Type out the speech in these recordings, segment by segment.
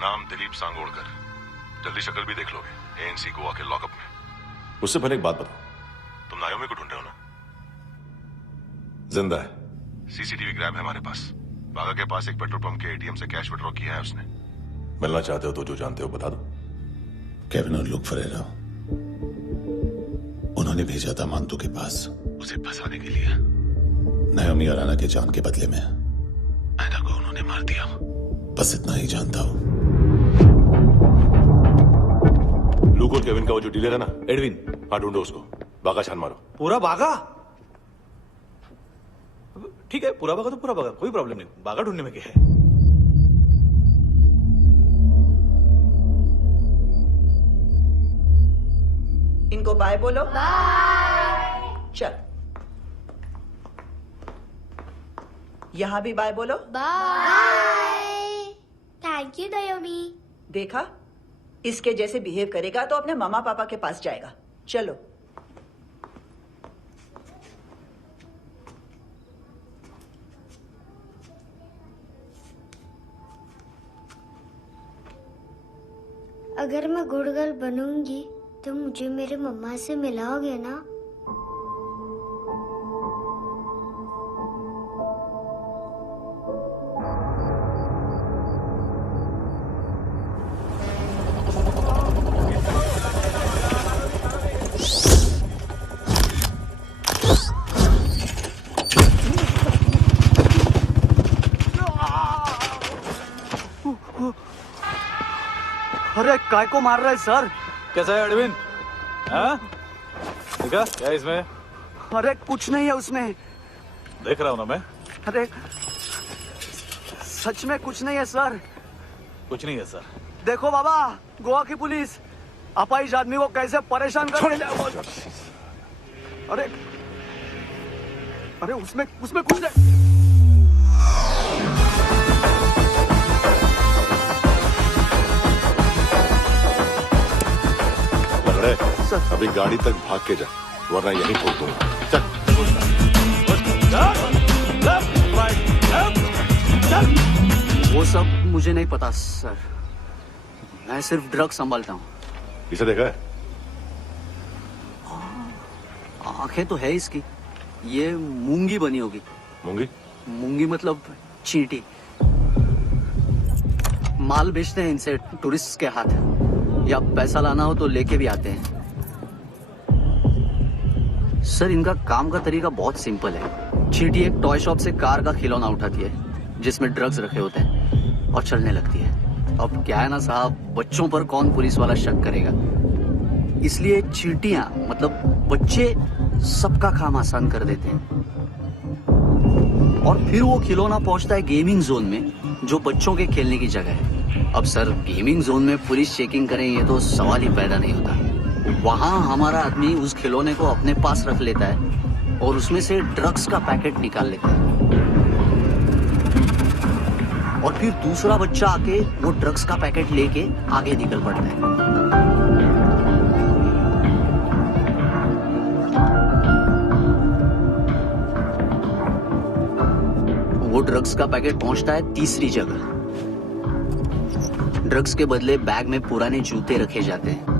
नाम दिलीप सांगोड़कर। जल्दी शक्ल भी देख लोगे, एएनसी गोवा के लॉकअप में। उससे पहले एक बात बताओ, तुम नायोमी को ढूंढ रहे हो ना? जिंदा है, सीसीटीवी ग्रैब है हमारे पास। बागा के पास एक पेट्रोल पंप के एटीएम से कैश विड्रॉ किया है उसने। मिलना चाहते हो तो जो जानते हो बता दो। केविन और लुक फरेरा, उन्होंने भेजा था मांतू के पास उसे फंसाने के लिए। नायोमी और आना के जान के बदले में ऐना को उन्होंने मार दिया। बस इतना ही जानता हूं। लुक और केविन का वो जो डीलर है ना, एडविन, हाँ ढूंढो उसको। बागा छान मारो। पूरा बागा? ठीक है, पूरा बागा तो पूरा बागा, कोई प्रॉब्लम नहीं। बागा ढूंढने में क्या है? इनको बाय बोलो। बाय। चल, यहां भी बाय बोलो। बाय। Thank you नायोमी। देखा, इसके जैसे बिहेव करेगा तो अपने मामा पापा के पास जाएगा। चलो। अगर मैं गुड गर्ल बनूंगी तो मुझे मेरे मम्मा से मिलाओगे ना? अरे काय को मार रहा है सर? कैसा है एडविन? हाँ? देखा क्या इसमें? अरे कुछ नहीं है उसमें। देख रहा हूँ ना मैं। अरे सच में कुछ नहीं है सर। कुछ नहीं है सर। देखो बाबा, गोवा की पुलिस अपाहिज आदमी को कैसे परेशान कर रही है। अरे अरे उसमें कुछ नहीं। सर, अभी गाड़ी तक भाग के जा, वरना यहीं ठोक दूंगा। चल। वो सब मुझे नहीं पता सर, मैं सिर्फ ड्रग संभालता हूँ। इसे देखा है? आंखें तो है इसकी, ये मूंगी बनी होगी। मूंगी? मूंगी मतलब चींटी। माल बेचते हैं इनसे टूरिस्ट के हाथ, या पैसा लाना हो तो लेके भी आते हैं। सर, इनका काम का तरीका बहुत सिंपल है। चींटी एक टॉय शॉप से कार का खिलौना उठाती है जिसमें ड्रग्स रखे होते हैं और चलने लगती है। अब क्या है ना साहब, बच्चों पर कौन पुलिस वाला शक करेगा, इसलिए चींटियां मतलब बच्चे सबका काम आसान कर देते हैं। और फिर वो खिलौना पहुंचता है गेमिंग जोन में, जो बच्चों के खेलने की जगह है। अब सर, गेमिंग जोन में पुलिस चेकिंग करे ये तो सवाल ही पैदा नहीं होता। वहां हमारा आदमी उस खिलौने को अपने पास रख लेता है और उसमें से ड्रग्स का पैकेट निकाल लेता है, और फिर दूसरा बच्चा आके वो ड्रग्स का पैकेट लेके आगे निकल पड़ता है। वो ड्रग्स का पैकेट पहुंचता है तीसरी जगह। ड्रग्स के बदले बैग में पुराने जूते रखे जाते हैं।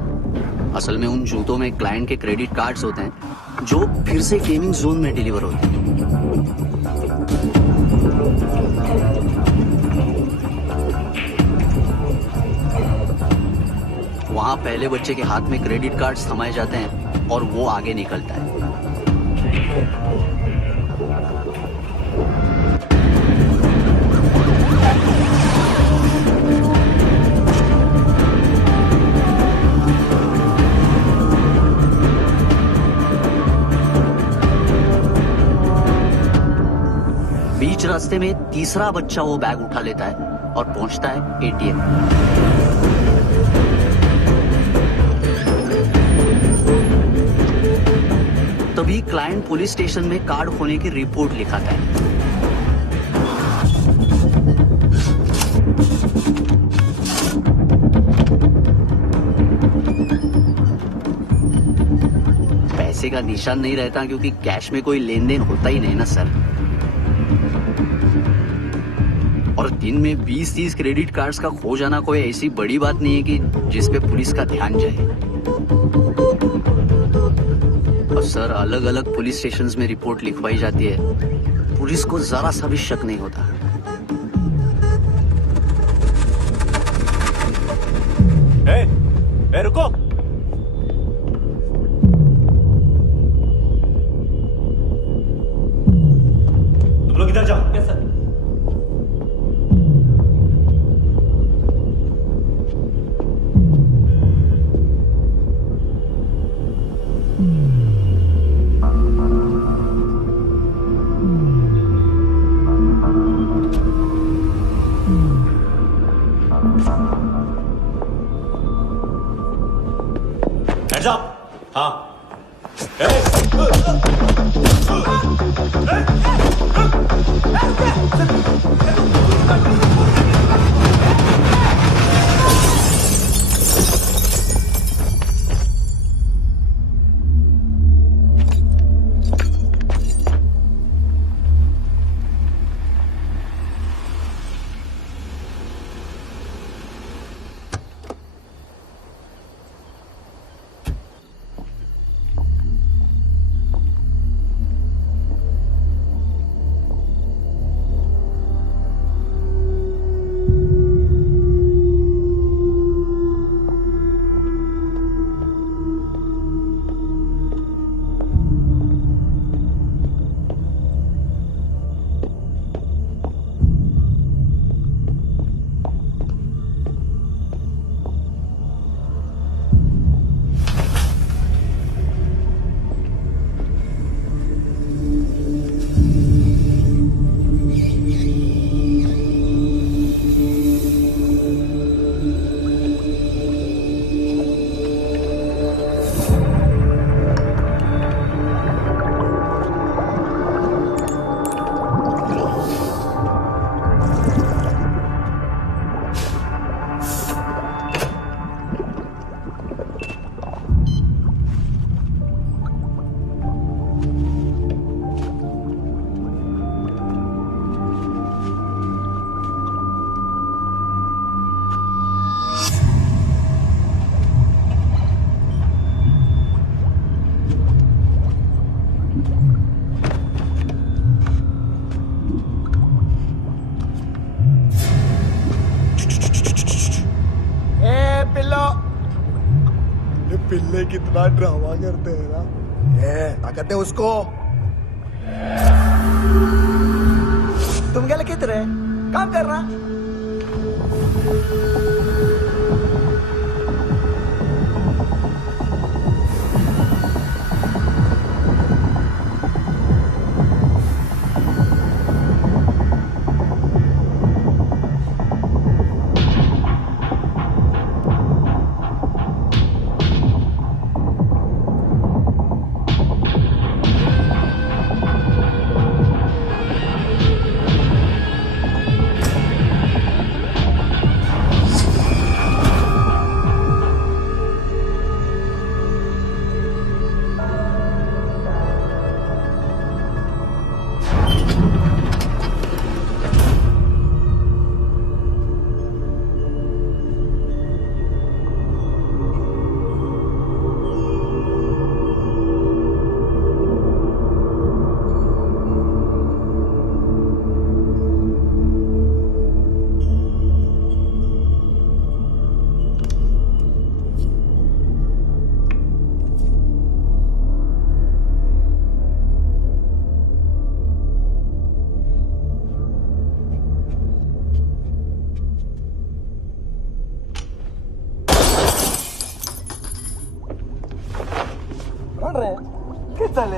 असल में उन जूतों में क्लाइंट के क्रेडिट कार्ड्स होते हैं जो फिर से गेमिंग जोन में डिलीवर होते हैं। वहां पहले बच्चे के हाथ में क्रेडिट कार्ड्स थमाए जाते हैं और वो आगे निकलता है। बीच रास्ते में तीसरा बच्चा वो बैग उठा लेता है और पहुंचता है एटीएम। तभी क्लाइंट पुलिस स्टेशन में कार्ड खोने की रिपोर्ट लिखाता है। पैसे का निशान नहीं रहता क्योंकि कैश में कोई लेन देन होता ही नहीं ना सर। और दिन में 20-30 क्रेडिट कार्ड्स का खो जाना कोई ऐसी बड़ी बात नहीं है कि जिस पे पुलिस का ध्यान जाए। और सर, अलग अलग पुलिस स्टेशंस में रिपोर्ट लिखवाई जाती है, पुलिस को जरा सा भी शक नहीं होता। ए, रुको। तुम लोग इधर जाओ। Yes sir. Hands up! हाँ। पिल्ले कितना ड्रामा करते हैं ना। क्या कहते हैं उसको? तुम क्या लिखित रहे? काम कर रहा। ¿Qué tal?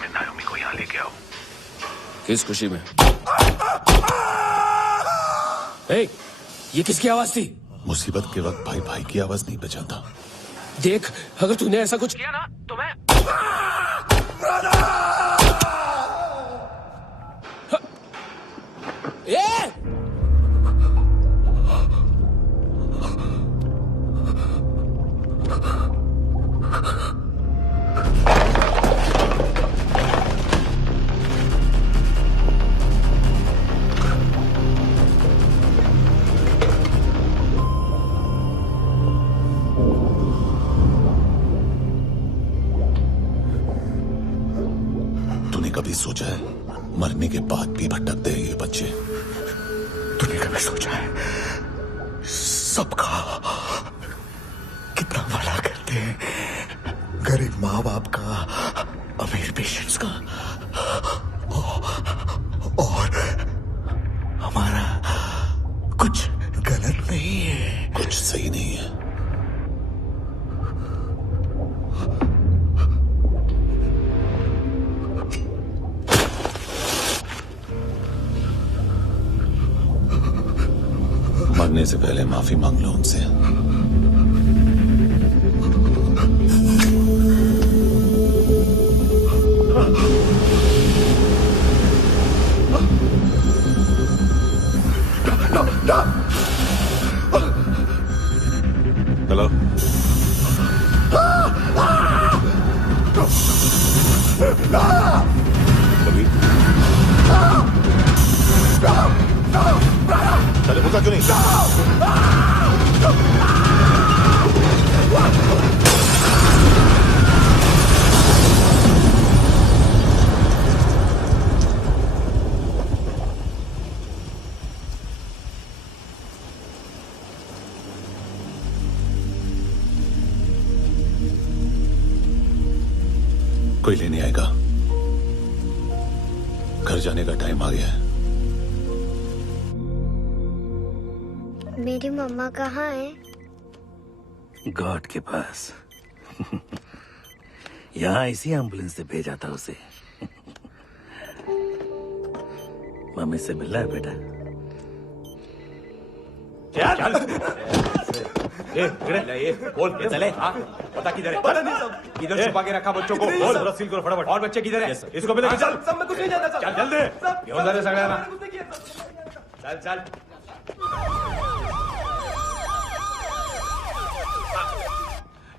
में नायोमी को यहाँ लेके आओ। किस खुशी में? ए, ये किसकी आवाज थी? मुसीबत के वक्त भाई भाई की आवाज नहीं बचाता। देख, अगर तूने ऐसा कुछ किया ना तो मैं ए! तूने कभी सोचा है मरने के बाद भी भटकते हैं ये बच्चे? तूने कभी सोचा है सबका कितना भला करते हैं? गरीब माँ बाप का, अमीर पेशेंट्स का, और हमारा कुछ गलत नहीं है, कुछ सही नहीं है। मरने से पहले माफी मांग लो उनसे। हेलो, कभी चले पूछा क्यों नहीं? कोई लेने आएगा। घर जाने का टाइम आ गया है। मेरी मम्मा कहाँ है? गॉड के पास। यहाँ इसी एम्बुलेंस से भेजा था उसे। मम्मी से मिलना है बेटा। चल ये बोल चले। हाँ पता किधर है? पता नहीं सब इधर छुपा के रखा बच्चों को। बोल पूरा सील करो फटाफट। और बच्चे किधर है? इसको भी लेके चल। सब में कुछ नहीं जाता। चल जल्दी घेऊन जा रे सगळ्यांना। चल चल।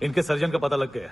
इनके सर्जन का पता लग गया।